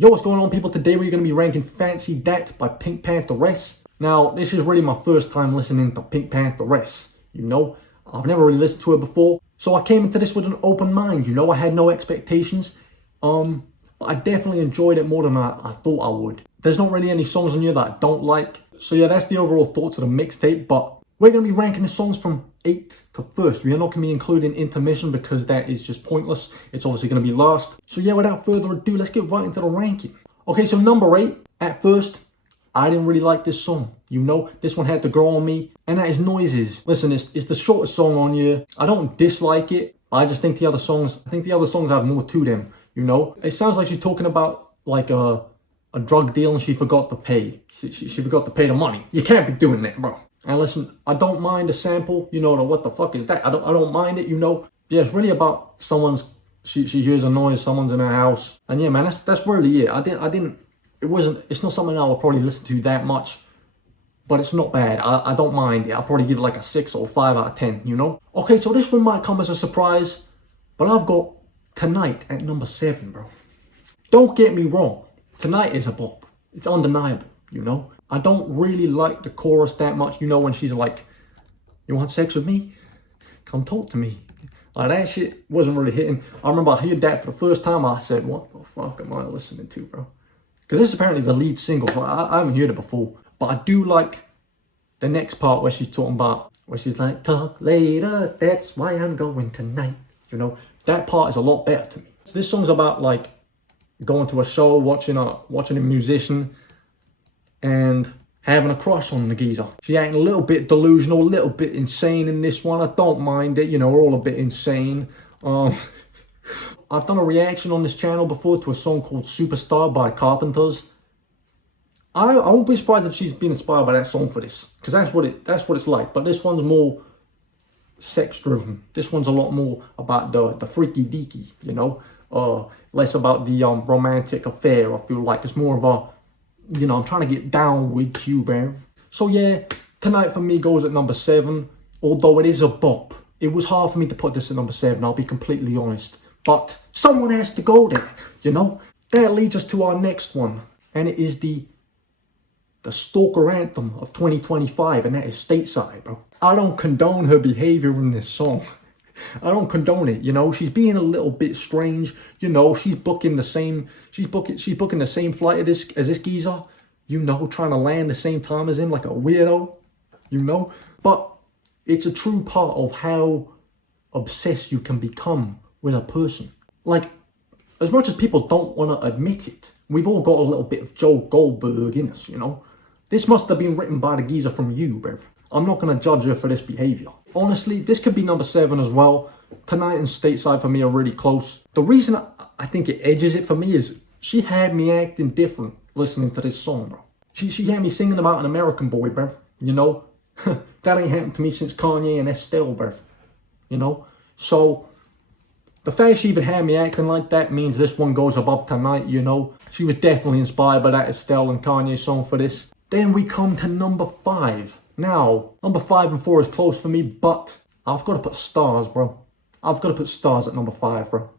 Yo, what's going on, people? Today we're going to be ranking Fancy That by PinkPantheress. Now, this is really my first time listening to PinkPantheress, you know? I've never really listened to her before, so I came into this with an open mind, you know? I had no expectations, but I definitely enjoyed it more than I thought I would. There's not really any songs on here that I don't like, so yeah, that's the overall thoughts of the mixtape, but we're going to be ranking the songs from 8th to 1st. We are not going to be including intermission because that is just pointless. It's obviously going to be last. So yeah, without further ado, let's get right into the ranking. Okay, so number 8, at first, I didn't really like this song. You know, this one had to grow on me, and that is Noises. Listen, it's the shortest song on here. I don't dislike it. I just think the other songs have more to them, you know? It sounds like she's talking about like a drug deal and she forgot to pay. She forgot to pay the money. You can't be doing that, bro. And listen, I don't mind the sample, you know, the what the fuck is that? I don't mind it, you know. Yeah, it's really about she hears a noise, someone's in her house. And yeah, man, that's really it. It's not something I would probably listen to that much, but it's not bad. I don't mind it. I'll probably give it like a 6 or 5 out of 10, you know. Okay, so this one might come as a surprise, but I've got Tonight at number 7, bro. Don't get me wrong, Tonight is a bop. It's undeniable, you know. I don't really like the chorus that much, you know, when she's like, you want sex with me? Come talk to me. Like, that shit wasn't really hitting. I remember I heard that for the first time, I said, what the fuck am I listening to, bro? Because this is apparently the lead single, so I haven't heard it before. But I do like the next part where she's talking about, where she's like, talk later, that's why I'm going tonight. You know, that part is a lot better to me. So this song's about like going to a show, watching a musician, and having a crush on the geezer. She acting a little bit delusional, a little bit insane in this one. I don't mind it, you know, we're all a bit insane. I've done a reaction on this channel before to a song called Superstar by Carpenters. I won't be surprised if she's been inspired by that song for this, because that's what it's like. But this one's more sex driven. This one's a lot more about the freaky deaky, you know, less about the romantic affair. I feel like it's more of a, you know, I'm trying to get down with you, man. So yeah, Tonight for me goes at number 7, although it is a bop. It was hard for me to put this at number 7, I'll be completely honest. But someone has to go there, you know? That leads us to our next one, and it is the stalker anthem of 2025, and that is Stateside, bro. I don't condone her behavior in this song. I don't condone it, you know. She's being a little bit strange, you know. She's booking the same flight as this geezer, you know, trying to land the same time as him like a weirdo, you know. But it's a true part of how obsessed you can become with a person. Like, as much as people don't want to admit it, we've all got a little bit of Joe Goldberg in us, you know. This must have been written by the geezer from you, bruv. I'm not going to judge her for this behavior. Honestly, this could be number 7 as well. Tonight and Stateside for me are really close. The reason I think it edges it for me is she had me acting different listening to this song, bro. She had me singing about an American boy, bruv. You know? That ain't happened to me since Kanye and Estelle, bruv. You know? So, the fact she even had me acting like that means this one goes above Tonight, you know? She was definitely inspired by that Estelle and Kanye song for this. Then we come to number 5. Now, number 5 and 4 is close for me, but I've got to put Stars, bro. I've got to put Stars at number 5, bro.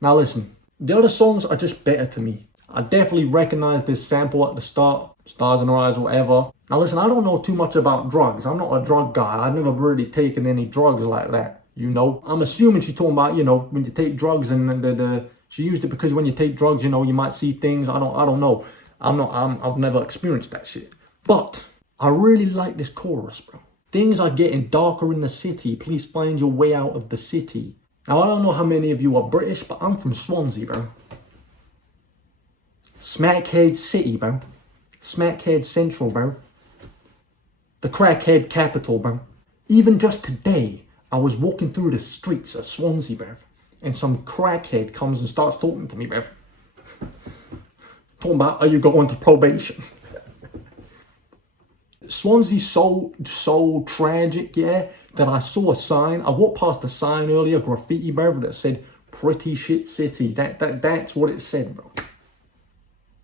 Now listen, the other songs are just better to me. I definitely recognize this sample at the start, Stars in Her Eyes, whatever. Now listen, I don't know too much about drugs. I'm not a drug guy. I've never really taken any drugs like that, you know. I'm assuming she's talking about, you know, when you take drugs and she used it because when you take drugs, you know, you might see things. I don't know. I've never experienced that shit. But I really like this chorus, bro. Things are getting darker in the city. Please find your way out of the city. Now, I don't know how many of you are British, but I'm from Swansea, bro. Smackhead City, bro. Smackhead Central, bro. The crackhead capital, bro. Even just today, I was walking through the streets of Swansea, bro. And some crackhead comes and starts talking to me, bro. Talking about, are you going to probation? Swansea's so tragic, yeah, that I saw a sign. I walked past a sign earlier, graffiti, bro, that said pretty shit city. That's what it said, bro.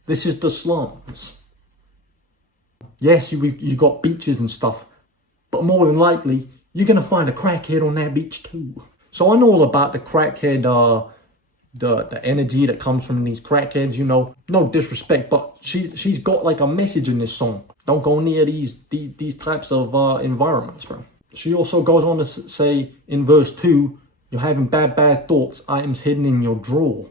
This is the slums. Yes, you got beaches and stuff, but more than likely, you're going to find a crackhead on that beach too. So I know all about the crackhead the energy that comes from these crackheads, you know. No disrespect, but she's got like a message in this song. Don't go near these types of environments, bro. She also goes on to say in verse 2, you're having bad thoughts, items hidden in your drawer.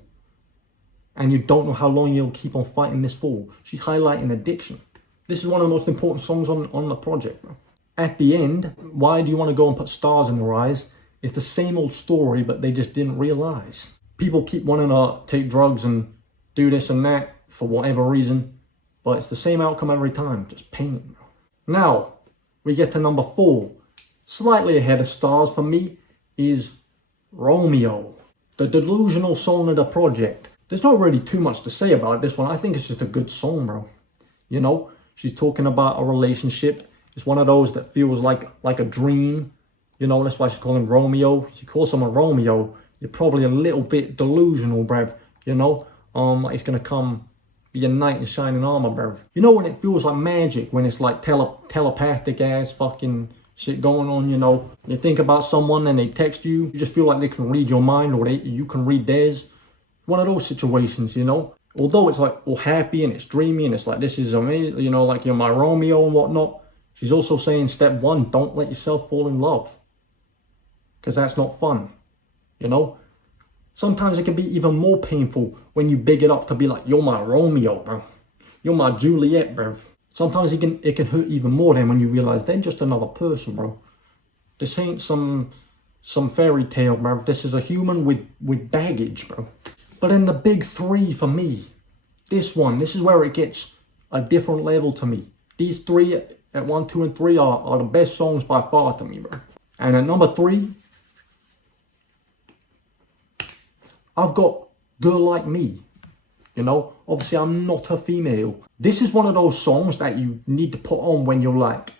And you don't know how long you'll keep on fighting this for. She's highlighting addiction. This is one of the most important songs on the project, bro. At the end, why do you want to go and put stars in your eyes? It's the same old story, but they just didn't realize. People keep wanting to take drugs and do this and that for whatever reason, but it's the same outcome every time, just pain. Now, we get to number 4. Slightly ahead of stars for me is Romeo, the delusional song of the project. There's not really too much to say about this one. I think it's just a good song, bro. You know, she's talking about a relationship. It's one of those that feels like a dream. You know, that's why she's calling Romeo. She calls someone Romeo, you're probably a little bit delusional, bruv. You know, like it's gonna come be a knight in shining armor, bruv. You know when it feels like magic, when it's like telepathic ass fucking shit going on, you know. You think about someone and they text you, you just feel like they can read your mind, or you can read theirs. One of those situations, you know. Although it's like all happy and it's dreamy and it's like this is amazing, you know, like you're my Romeo and whatnot. She's also saying step 1, don't let yourself fall in love. Because that's not fun, you know. Sometimes it can be even more painful when you big it up to be like, you're my Romeo, bro. You're my Juliet, bro. Sometimes it can hurt even more than when you realize they're just another person, bro. This ain't some fairy tale, bro. This is a human with baggage, bro. But then the big 3 for me, this is where it gets a different level to me. These 3 at 1, 2, and 3 are the best songs by far to me, bro. And at number 3, I've got Girl Like Me. You know, obviously I'm not a female. This is one of those songs that you need to put on when you're like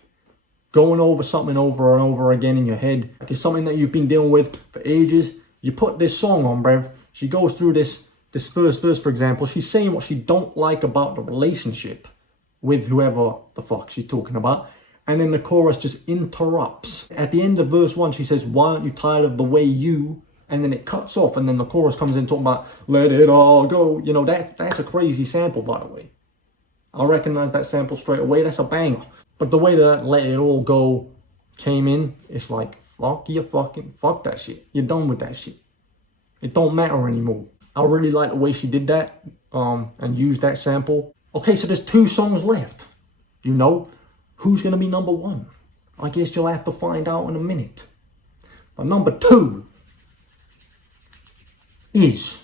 going over something over and over again in your head. Like it's something that you've been dealing with for ages. You put this song on, bruv. She goes through this first verse, for example. She's saying what she don't like about the relationship with whoever the fuck she's talking about. And then the chorus just interrupts. At the end of verse 1, she says, why aren't you tired of the way you... And then it cuts off, and then the chorus comes in talking about, let it all go. You know, that's a crazy sample, by the way. I recognize that sample straight away. That's a banger. But the way that let it all go came in, it's like, fuck that shit. You're done with that shit. It don't matter anymore. I really like the way she did that and used that sample. Okay, so there's 2 songs left. You know, who's going to be number 1? I guess you'll have to find out in a minute. But number 2 is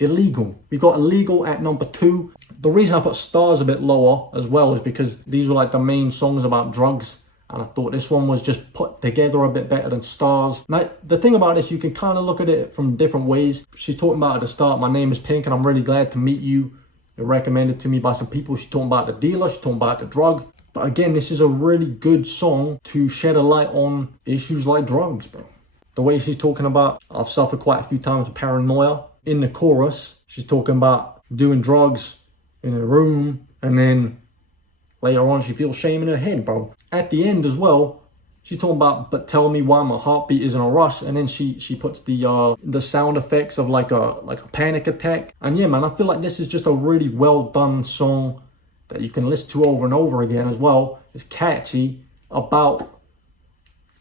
Illegal. We got Illegal at number 2. The reason I put Stars a bit lower as well is because these were like the main songs about drugs. And I thought this one was just put together a bit better than Stars. Now, the thing about this, you can kind of look at it from different ways. She's talking about at the start, my name is Pink and I'm really glad to meet you. You're recommended to me by some people. She's talking about the dealer. She's talking about the drug. But again, this is a really good song to shed a light on issues like drugs, bro. The way she's talking about, I've suffered quite a few times with paranoia. In the chorus, she's talking about doing drugs in a room, and then later on she feels shame in her head, bro. At the end as well, she's talking about, but tell me why my heartbeat is in a rush, and then she puts the sound effects of like a panic attack. And yeah, man, I feel like this is just a really well done song that you can listen to over and over again as well. It's catchy about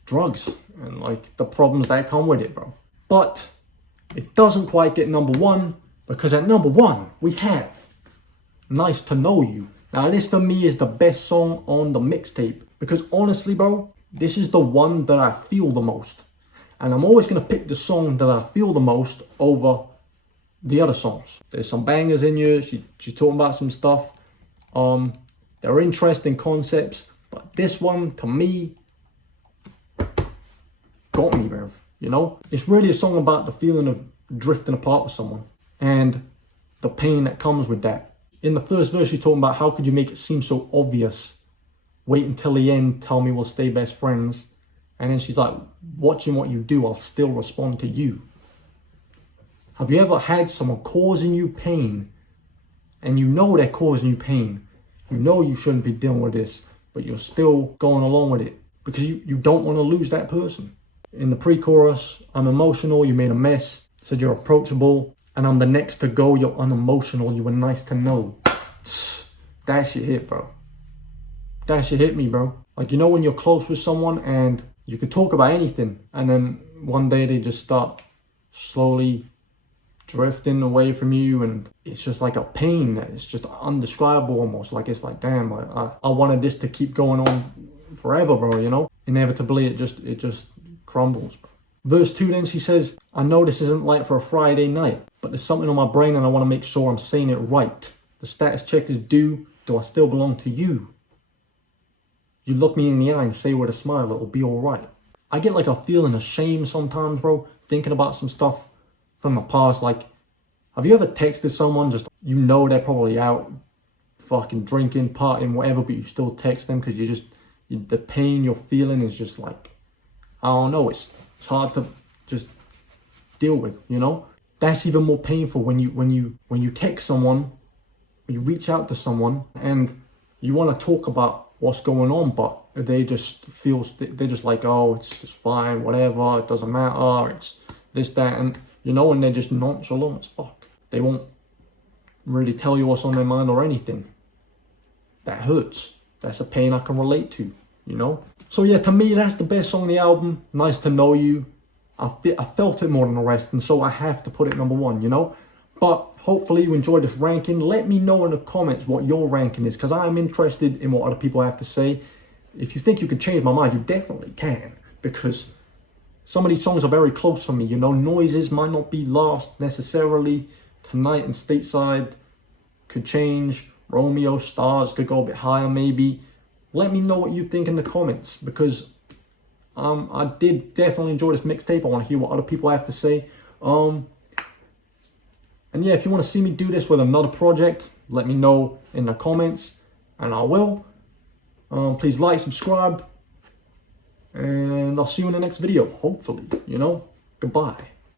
drugs and like the problems that come with it, bro. But it doesn't quite get number 1, because at number 1 we have Nice to Know You. Now this for me is the best song on the mixtape, because honestly, bro, this is the one that I feel the most. And I'm always going to pick the song that I feel the most over the other songs. There's some bangers in here. She's talking about some stuff. They're interesting concepts, but this one to me got me, bro. You know, it's really a song about the feeling of drifting apart with someone and the pain that comes with that. In the first verse, she's talking about how could you make it seem so obvious? Wait until the end, tell me we'll stay best friends. And then she's like, watching what you do, I'll still respond to you. Have you ever had someone causing you pain and you know they're causing you pain? You know you shouldn't be dealing with this, but you're still going along with it because you don't want to lose that person. In the pre-chorus, I'm emotional, you made a mess. Said you're approachable, and I'm the next to go, you're unemotional, you were nice to know. That shit hit, bro. That shit hit me, bro. Like, you know when you're close with someone and you could talk about anything, and then one day they just start slowly drifting away from you, and it's just like a pain that is just undescribable almost. Like, it's like, damn, I wanted this to keep going on forever, bro, you know? Inevitably, it just crumbles, bro. Verse 2 then, she says, I know this isn't like for a Friday night, but there's something on my brain and I want to make sure I'm saying it right. The status check is due. Do I still belong to you? You look me in the eye and say with a smile, it'll be all right. I get like a feeling of shame sometimes, bro, thinking about some stuff from the past. Like, have you ever texted someone, just, you know they're probably out fucking drinking, partying, whatever, but you still text them because the pain you're feeling is just like, I don't know, it's hard to just deal with, you know? That's even more painful when you text someone, you reach out to someone and you want to talk about what's going on, but they're just like, oh, it's fine, whatever, it doesn't matter, it's this, that, and you know, and they're just nonchalant as fuck. They won't really tell you what's on their mind or anything. That hurts. That's a pain I can relate to, you know? So yeah, to me, that's the best song on the album. Nice to Know You. I felt it more than the rest, and so I have to put it number one, you know? But hopefully you enjoyed this ranking. Let me know in the comments what your ranking is, because I am interested in what other people have to say. If you think you could change my mind, you definitely can, because some of these songs are very close for me, you know? Noises might not be last necessarily. Tonight and Stateside could change. Romeo Stars could go a bit higher maybe. Let me know what you think in the comments, because I did definitely enjoy this mixtape. I want to hear what other people have to say. And yeah, if you want to see me do this with another project, let me know in the comments, and I will. Please like, subscribe, and I'll see you in the next video, hopefully, you know? Goodbye.